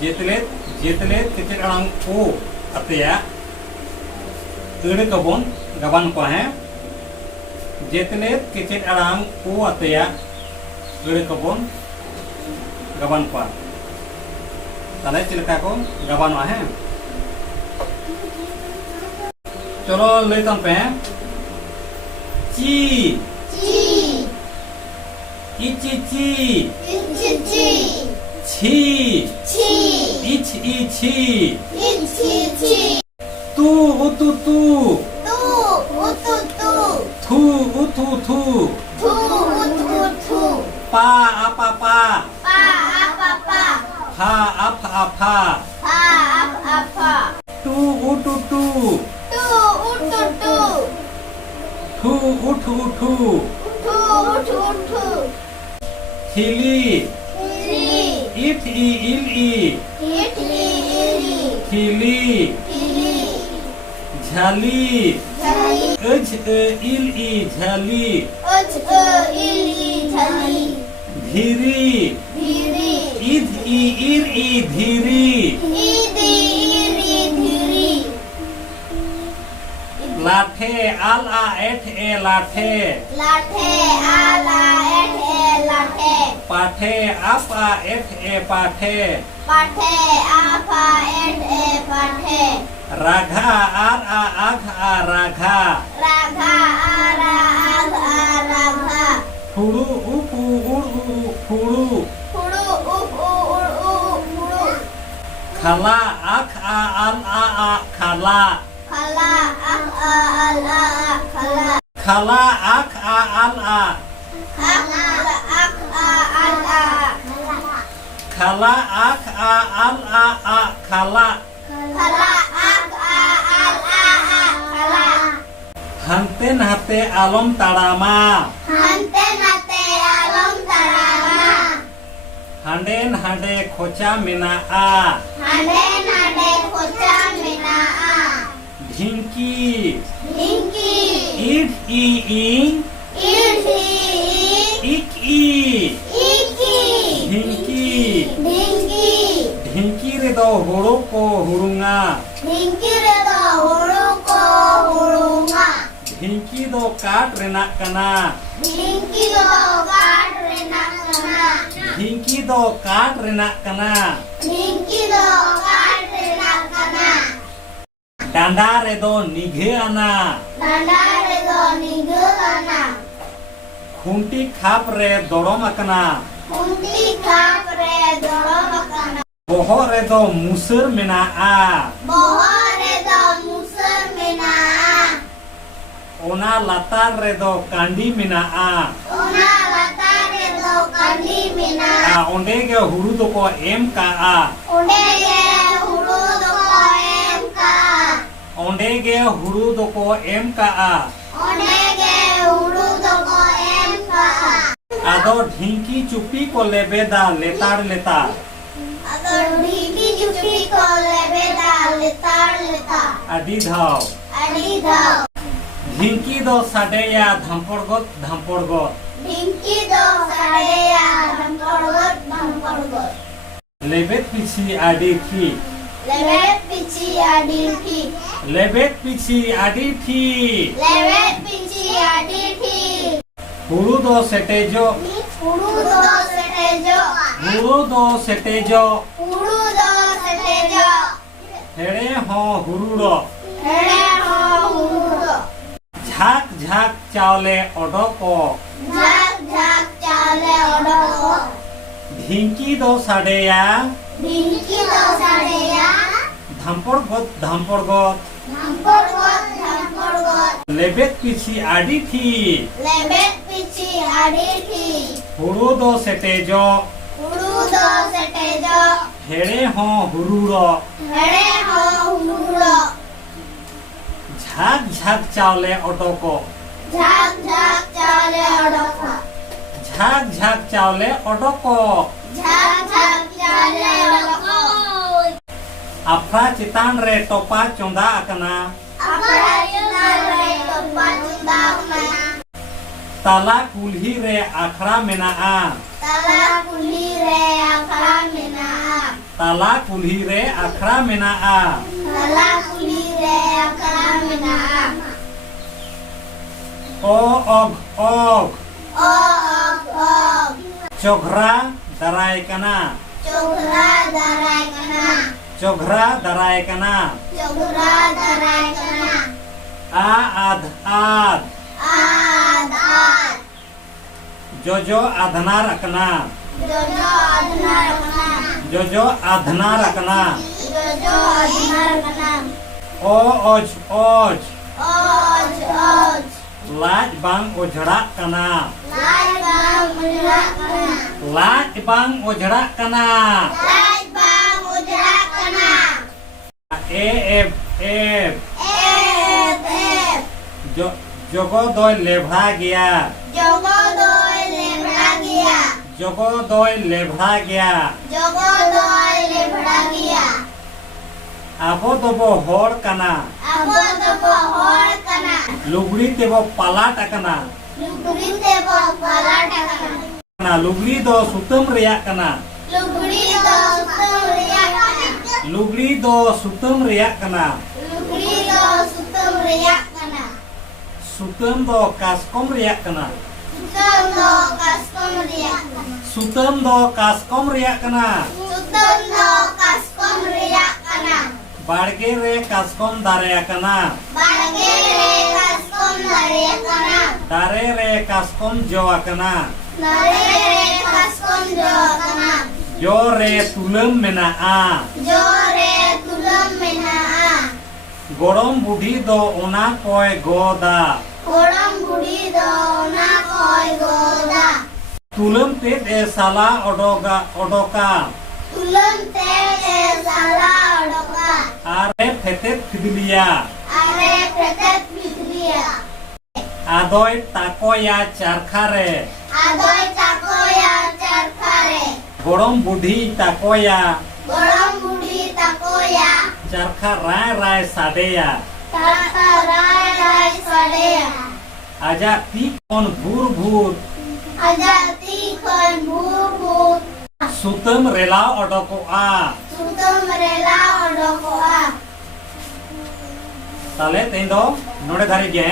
Jetlet kecil orang O artinya ere kebun gaban ko hai. Jetlet kecil orang O artinya ere kebun gaban ko. Tale cilaka ko gaban hai. चलो लेते हैं ची इची ची छी इची तू उतु तू थू उतु थू पा आपा पा फा आप आपा टू उतु टू ठू उठू उठू थिली इट ई इल ई थिली झाली अज इल ई झाली धीरी इध ई इर ई धीरी लाठे आल आ एठ ए लाठे पाठे आप आ एठ ए पाठे राघा आर आ आघ आ राघा फुड़ू उपू उड़ू फुड़ू खला आख आ आल आ खला खला आख आ आल आ खला आख आ आल आ खला हंते नहते आलम ताड़ामा हांडेन हांडे खोचा मेना आ ढिंकी इठ ई इंग इक ई ढिंकी ढिंकी रे दो होड़ो को हुड़ुंगा ढिंकी दो काट रेना कना ढिंकी दो काट रेना कना डांडा रे दो निघे आना खुंटी खाप रे दड़म अकना बोहो रे दो मुसर मेना आ ओना लातार रे दो कांडी मेना आ ओंडे के हुड़ू दो को एम का आ ओंडे के हुड़ू दो को एम का आ आदो ढिंकी चुप्पी को लेबेदा लेतार लेतार आदि धाव ढिंकी दो साडेया धमपड़गत लेबेत पिछी आडी थी हुड़ू दो सेटेजो हेड़े हो हुड़ूड़ो झाक झाक चावले ओडोको ढिंकी दो साडेया धमपड़गत लेबेत पिछी आडी थी हुड़ू दो सेटेजो हेड़े हो हुड़ूड़ो झाक झाक चावले ओडोको Afra citan re topa cunda akana Tala kulhi re akhra menaa Tala kulhi re akhra mena'a. Tala kulhi re akhra mena'a. Og. Og. Coghra darai kana. Coghra darai kana. Coghra darai kana. Coghra darai kana. Ad. Ad. Jojo adhna rakna. Jojo adhna rakna. Jojo adhna rakna. Jojo adhna rakna. Oj. Oj. Laj bang ojhra kana. Laj bang ojhra kana. Laj bang ojhra kana. Laj bang ojhra kana. Eb. Jogo doi lebha gaya. Jogo doi lebha gaya. Jogo doi lebha gaya. Jogo doi lebha gaya. Abo dobo hor kana. Abo dobo hor kana. Lugri tebo palat akana. Lugri tebo palat akana. Lugri do sutam reyak kana. Lugri do sutam reyak kana. Lugri do sutam reyak kana. Lugri do sutam reyak kana. Sutam do kaskom reyak kana. Sutam do kaskom reyak kana. Sutam do kaskom reyak kana. Sutam do kaskom reyak kana. Barge re kaskom daraya kana. Barge re kaskom daraya kana. Dare re kaskom jawa kana. Dare re kaskom jawa kana. Jo re tulam mena'a. Jo re tulam mena'a. Gorom budi do ona koy goda. Gorom budi do ona koy goda. Tulam tet e sala odoka. Tulam tet e sala odoka. Are fetet fidliya. Are fetet fidliya. Adoy takoya charkhare. Adoy takoya charkhare. Gorom budi takoya. Gorom budi takoya. Charkha rai sadeya. Charkha rai sadeya. Aja tikon bur. Aja tikon bur. Sutam rela odokoa. Sutam rela odokoa. Tale tendo node dhari ge.